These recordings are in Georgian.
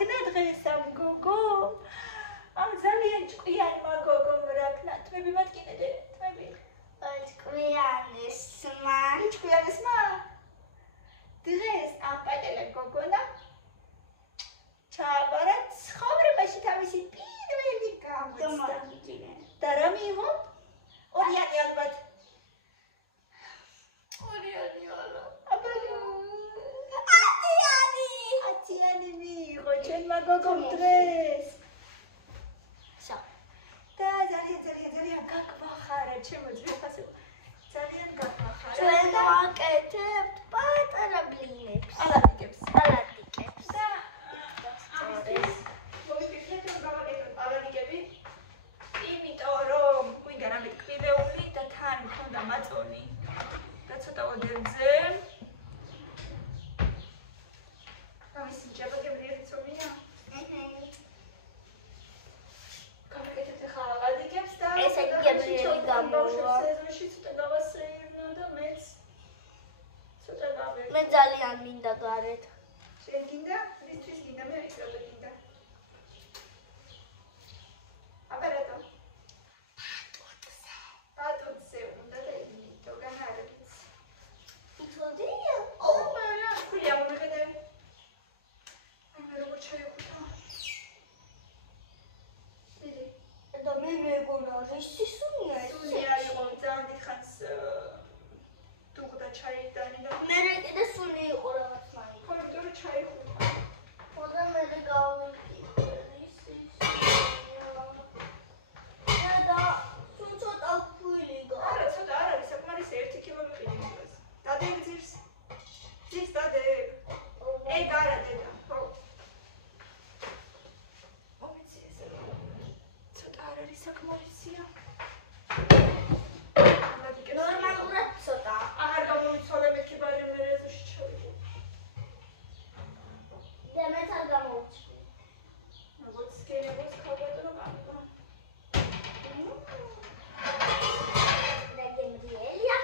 რაქნა დღეს ამ გოგო? ამ ძალიან ჭკვიანი მაგოგომ რაქნა? თმები მატკინე, თმები. ჭკვიანესმა? დღეს ამ პატარა გოგონა ჩააბარა ცხოვრებაში თავისი პირველი გამოცდა. და რა მიიღო? ორიანი ალბათ. ორიანი არა. ათიანი მიიღო ჩვენმა გოგომ დღეს. და ძალიან გაგვახარა ჩემო ძვირფასო. ძალიან გაგვახარა. ჩვენ ვაკეთებთ პატარა ბლინებს. ალატიკებს. და მოვიფიქრეთ რომ გავაკეთოთ ალატიკები. იმიტომ რომ გვინდა რამე კბილეული და თან მქონდა მაწონი. და ცოტა ოდებზე. ამისი ჯაბაგები ერთომია. გავაკეთეთ ახლა ალატიკებს და ესე გებრიელი გამოვა. სეზონში ცოტა გავასეირნო და მეც ცოტა გავე. მე ძალიან მინდა გარეთ. შენ გინდა? ვისთვის გინდა? მე ისევ გინდა. აბა რატო? პატოზე უნდა და იმიტომ განარიც. იცოდია? აბა რა, ხუია მომეყედე. მე როგორ ჩაიხუთა? დიდი. და მე მეგონა რისი სუნია ეს? სუნია იყო ძალიან დიდხანს დუღდა ჩაიდანი და მე კიდე სუნი იყო რაღაც მაინც. კორიდორი ჩაიხუთა. ხოდა მე გავიქი რისი სუნია. და სულ ცოტა ქვილი გა. არა, ცოტა არ არის, საკმარისი 1 კილო მიყიდი მაგას. დადებ ძირს. ძირს დადებ. ეგ არა დედა. ხო. მომიცი ესე. ცოტა არ არის საკმარისია. ნორმალურად ცოტა. აღარ გამოვიცვალე მეთქი ბარემ მერეზოში ჩავიდე. და მეც არ გამოვჩი. როგორც გერებოს ხალბატონო გამიგო. და გემრიელია.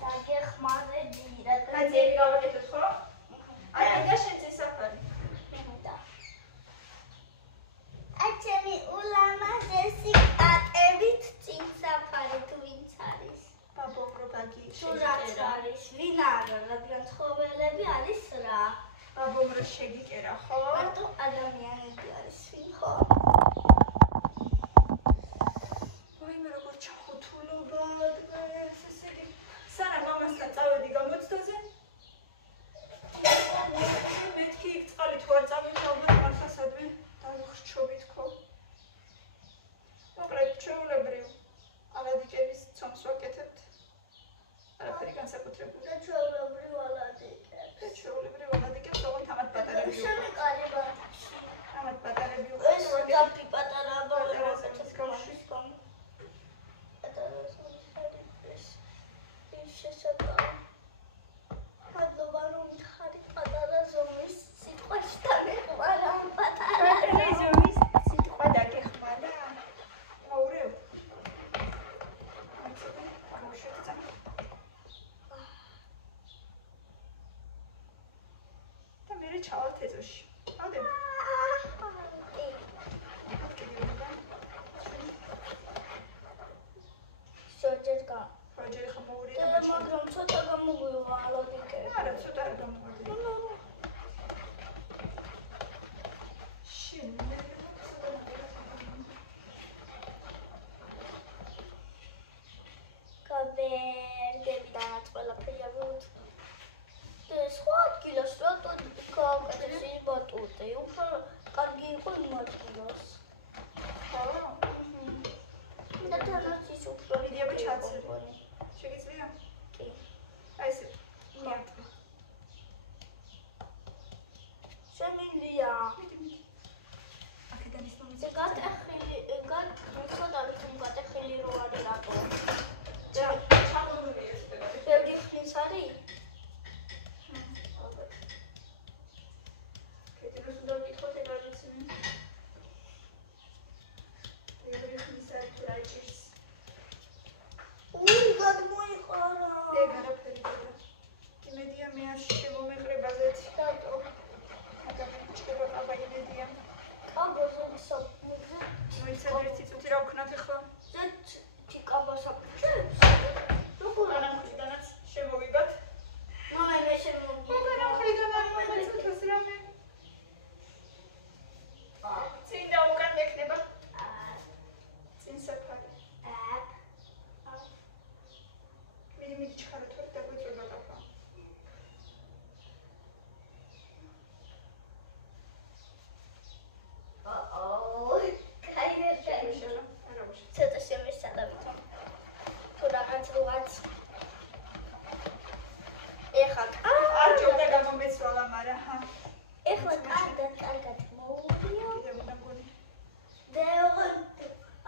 და გეხმარე დი და კაცები გავაკეთოთ ხო? და შენ წესაფარი. აჩემი ულამაზესი კატებით წინსაფარი თუ ვინც არის. ბაბოკრო ბაგი თუ რაც არის, ვინ არა, რადგან ცხოველები არის რა. ბაბომრო შეგიკერა ხო? მარტო ადამიანები არის, ვინ ხო? ვაიმე როგორ ჩახუთულობა დღეს ესე იგი სანამ მამასთან წავედი გამოცდაზე მეთქი იქ წყალი თუ არ წამივთავოთ მარხასადმი დავხრჩობით ხო მოკლედ ჩვეულებრივ ალადიკების ცომს ვაკეთებთ არაფერი განსაკუთრებული და ჩვეულებრივ ალადიკებს. და ჩვეულებრივ ალადიკებს ოღონდ ამათ პატარები შენი კარი ბათში. ამათ პატარები ეს დაფი პატარა პატარასის გავში შესაძლოა. მადლობა რომ ხარი პატარა ზომის სიტყვაში დამეხმარა ამ პატარა ზომის სიტყვა დაგეხმარა. მოურევ. და მე ჩავალთ ეზოში. ავდე. სოჯერგა. როჯერ ხმოური და მაჩვენე. მაგრამ ცოტა გამოგვივა ალოდიკები. არა, ცოტა რა გამოგვივა. შენ მე კაბერდები დანაც ყველაფერი ავიღოთ. და სხვა ადგილას რატო გავაკეთე ბატუტი? უფრო კარგი იყო იმ ადგილას. ხო? და თანაც ის უფრო ვიდეო ჩაცრე. შეგიძლია? კი. აი ესე. მიატყო. შემილია. აქედან ის და მომიწევს. გატეხილი, გაწოდავთ რომ გატეხილი რო არის რატო? და ჩამოვიდე ესე და ბევრი ხნის არის? კეთილს უნდა ვკითხოთ ეგ არ ვიცი. ბევრი ხნის არის თუ რა ჭირს. გადმოიყარა. ეგ არა მოიცადე ერთი წუთი რა ვქნათ ახლა? ჩიკაბას აფუჭებს. როგორ განამხრიდანაც შემოვიგოთ. მამა მე შემოვიდა. განამხრიდან არ მომეწოთოს რამე. წინ და უკან ექნება. წინ საფარი. მიდი ჩხარა თორე დაგვიწვება დაფა. ცოტა შემისწავლებით. თუ რაღაც როაც ეხლა არ ჯობდა გამომეცვალა, მაგრამ ჰა. ეხლა კარგად მოვიდიო. კიდევ უნდა მგონი.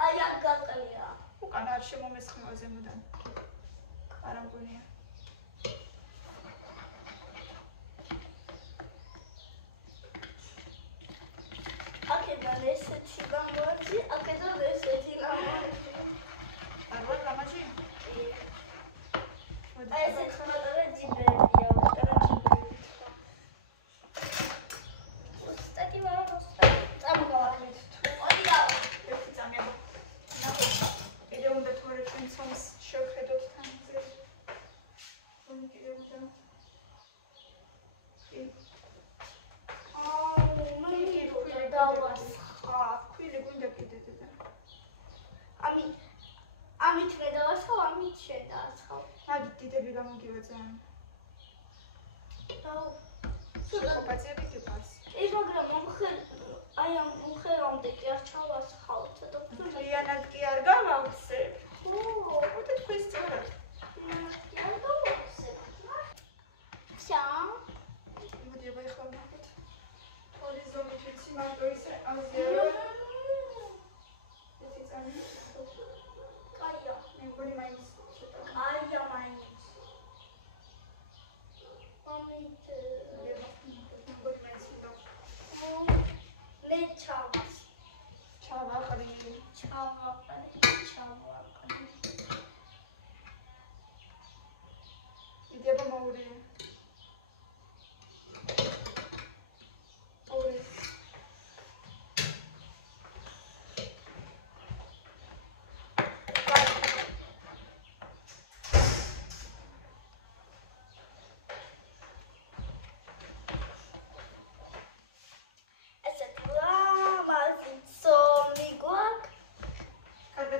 აი არ გაკლია. უკან არ შემომესხმევა ზემოდან. არ მგონია. აქედან ესეთი გამოაჩი, აქედან ესეთი გამოაჩი. არ ვარ გამაჩი? აი ესეთი მოდარა ჯიბერია, მოდარა ჯიბერია. უსტატი ვარ, წამოვაკლით. ოდია. ერთი წამება. კიდევ უნდა თორე ჩვენ ცომს შევხედოთ თანზე. კიდევ უნდა. ქვილი გვინდა კიდე დედა. ამით მე დავასხავ, ამით შენ დავასხავ. მაგი დიდები გამოგივა ძალიან. შეყოფაციები გიფას. მაგრამ აი ამ მომხერამდე კი არ ჩავასხავ, ცოტა მთლიანად კი არ გავავსებ. ოდე თქვენ სწორად. კი არ გავასხავ. შა მოდი აბა ეხლა ვნახოთ. ორი ზომით ვიცი მარტო ისე აზიარო. ერთი წამი. კაია. მე მგონი მაინც ცოტა. კაია მაინც. ამით მგონი მაინც უნდა. მე ჩავას. ჩავაყრი. დიდი აბა მოურია. ორი.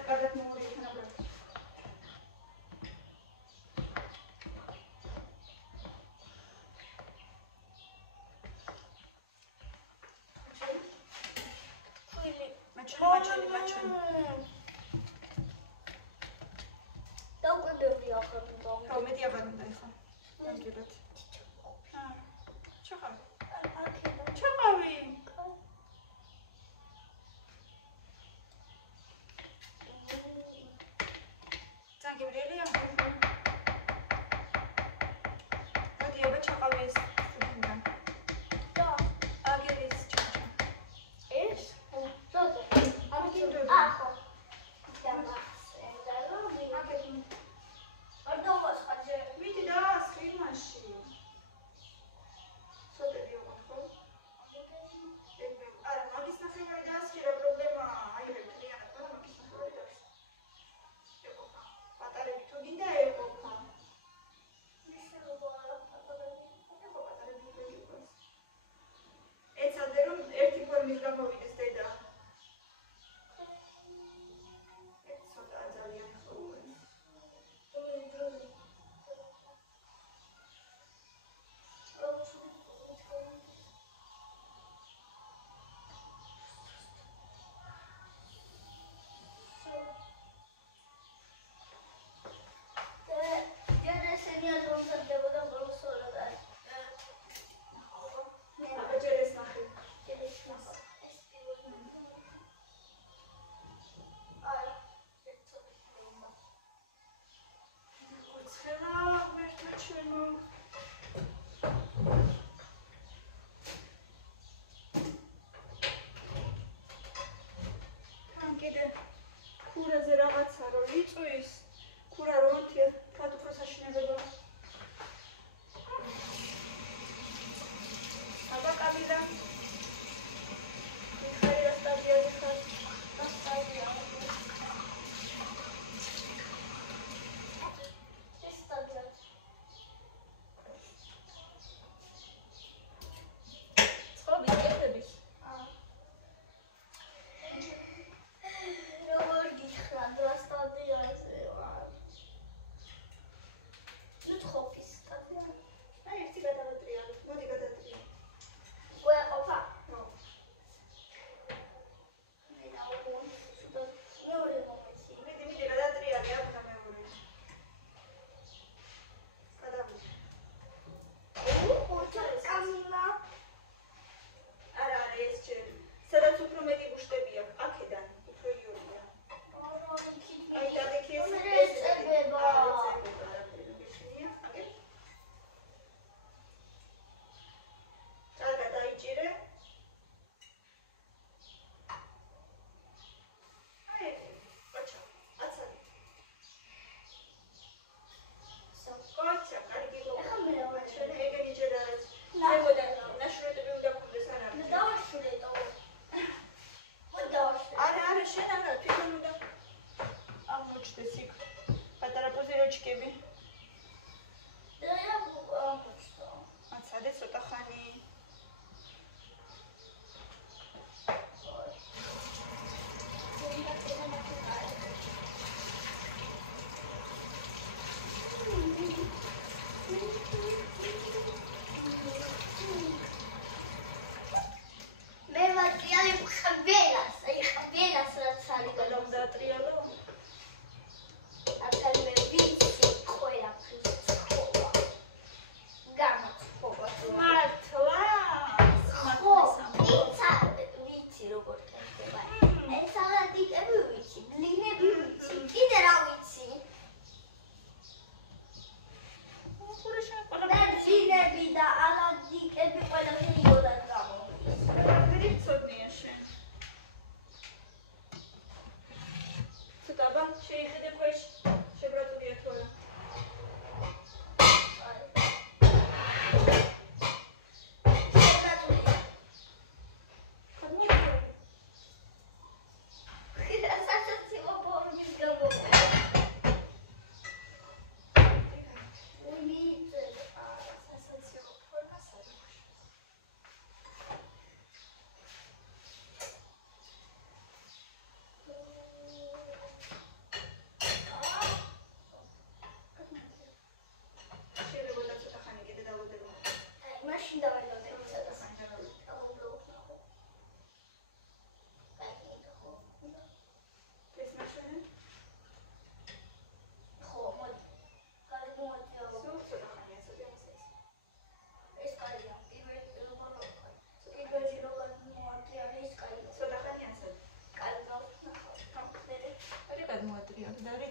კარგად მოურია თანაბრად. მაჩვენი. დავკვირდები ახლა თვითონ. ხო, მეტი აბა უნდა ეხლა. დამჯერად. ჩაყავი. ჩაყავი. გიბრელია. მოდი აბა ჩაყავი ეს თუნდან. და აგერის ჩაჭა. ეს? ზოდო. აგინდო. ახო. და აგერი. არ დავასხაჯე. მიდი დაასხი იმაში.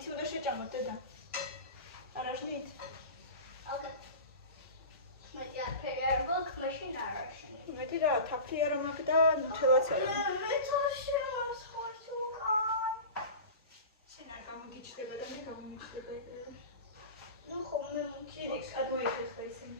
იცი უნდა შეჭამოთ დედა. არა ჟნით? ოკეი. მეტი აფერი არ მაქვს, მაშინ არ აღშენე. მეტი რა, თაფლი არ მაქვს და თელაც არა. მე თოშემას ხარ უკან. შენ არ გამოგიჩნდება და მე გამომიჩნდება ეგრე. ნუ ხომ მე კიდე გადმოიხეხა ისინი.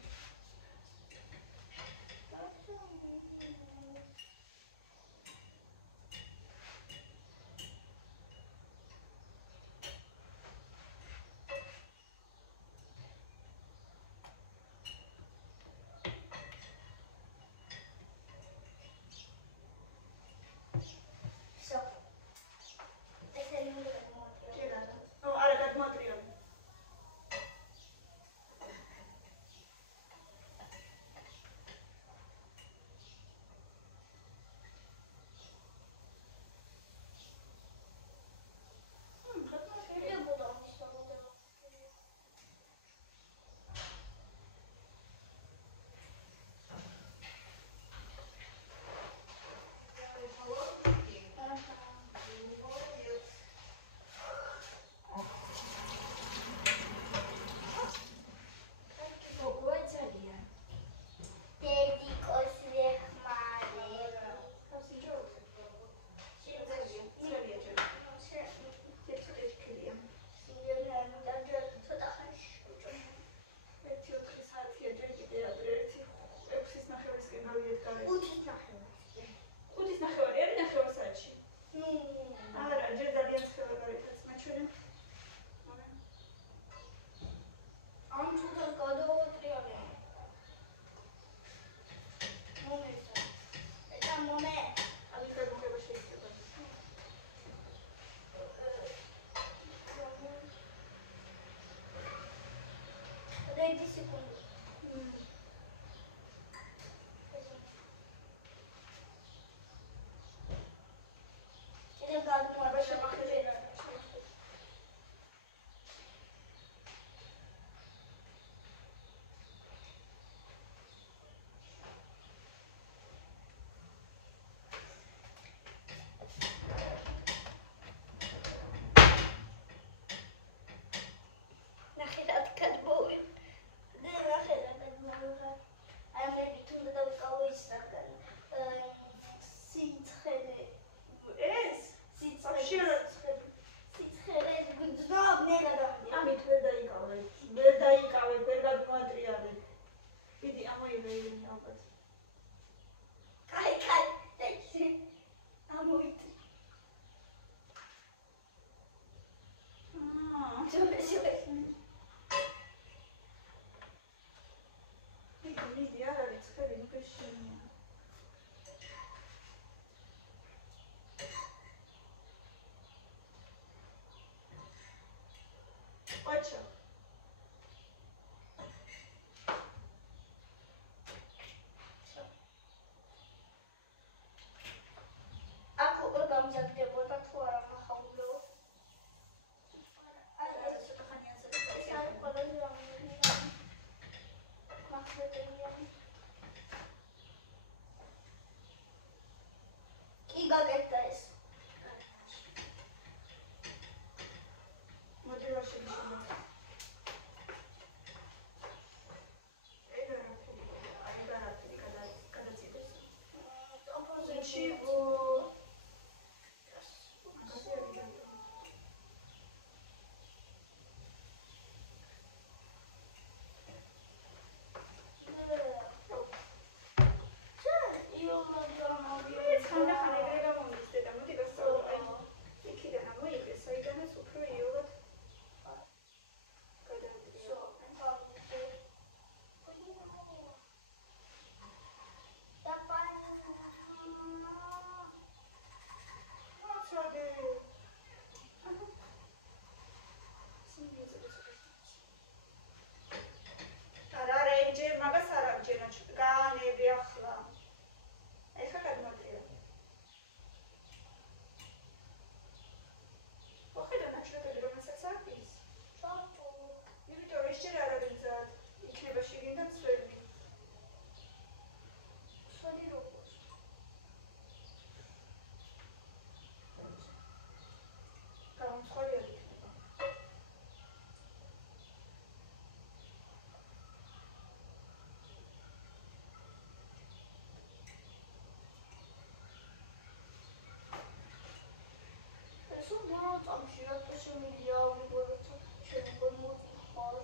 წამში რატო შემიძლია ვიბოროთ შემდგომ მოწიხარ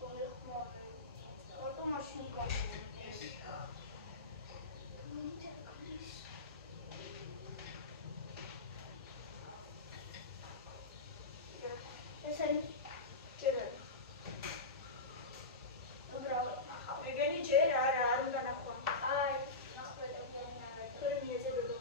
რომ ეხმარე რატო მაშინ გავიგეს ესენი ჯერა უბრალოდ ნახავ ეგენი ჯერ არა არ უნდა ნახვა აი ნახვა და მომნარე თორე მიეძებებო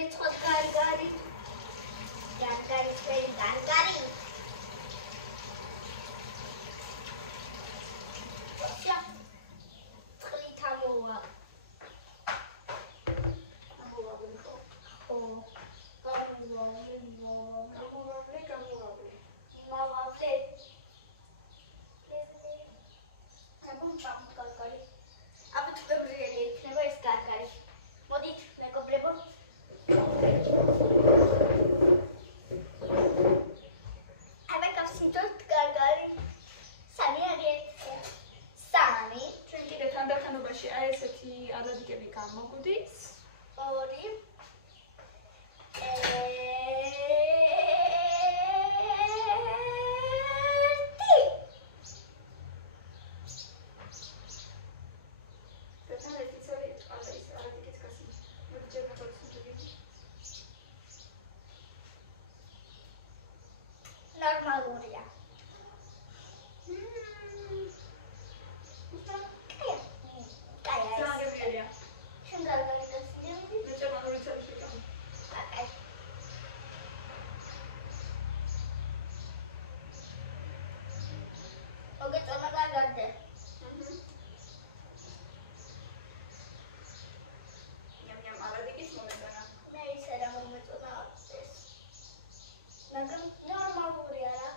რიცხვად გარგარი. გარგარი წელი გარგარი. ხოშა. წყლით ამოვა. ხო. მოვავლე. აბა გარგარი. აბა თბებრიელი იქნება ეს გარგარი. მოდით მეგობრებო. აბა გავსინჯოთ გარგარი. სამი არის. სამი. ჩვენ კიდე თანდათანობაში აი ესეთი არადიკები გამოგვდის. ორი. ნორმალურია. კაია. შენ გარგარი გასწრები? მოგეწონა გარგარდე. მე ისე რა მომეწონა ეს. მაგრამ ნორმალურია რა.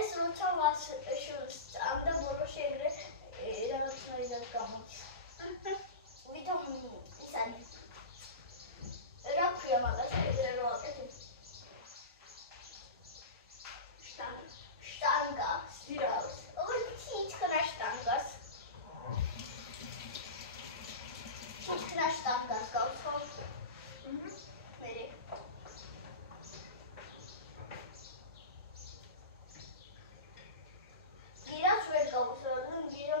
ეს როცა ამდა ბოლოში ეგრე რაღაცნაირად გამოდის. ვითომ ისანი. რა ქვია მაგას ეგრე რო აკეთებ? შტანგა. სტირავს. ჩიჩქრა შტანგას. ჩიჩქრა შტანგას გავცხო. მერე. გირას ვერ გავუსწრებდი, გირა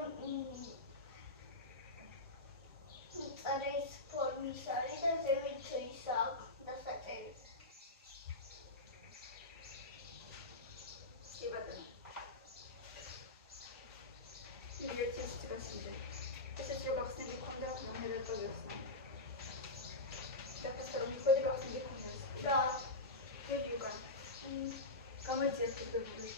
წარეს ფორმის არის და ზევით ის აქვს დასაჭერი. კი ბატონო. ესეც რო გახსნილი ქონდა, მომერად წავიხსნა. და რომ მიხოდი გახსნილი ქონდა. რა? გედი უკან. გამოიწეს ფიქრობრივი.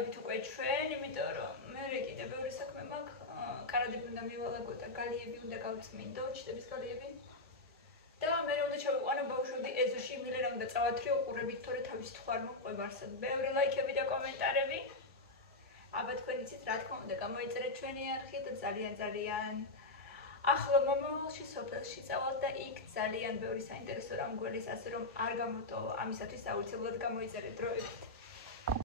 წავიდით უკვე ჩვენ, იმიტომ რომ მე კიდე ბევრი საქმე მაქვს. კარადები უნდა მივალაგო და გალიები უნდა გავწმინდო, ჩიტების გალიები. და მე უნდა ჩავიყვანო ბავშვები ეზოში, იმილერა უნდა წავათრიო ყურებით, თორე თავის თუ არ მოყვება არსად. ბევრი ლაიქები და კომენტარები. აბა თქვენ იცით რა თქმა უნდა გამოიწერეთ ჩვენი არხი და ძალიან ახლა მომავალში სოფელში წავალთ და იქ ძალიან ბევრი საინტერესო რამ გველის, ასე რომ არ გამოტოვო, ამისათვის აუცილებლად გამოიწერეთ დროებით.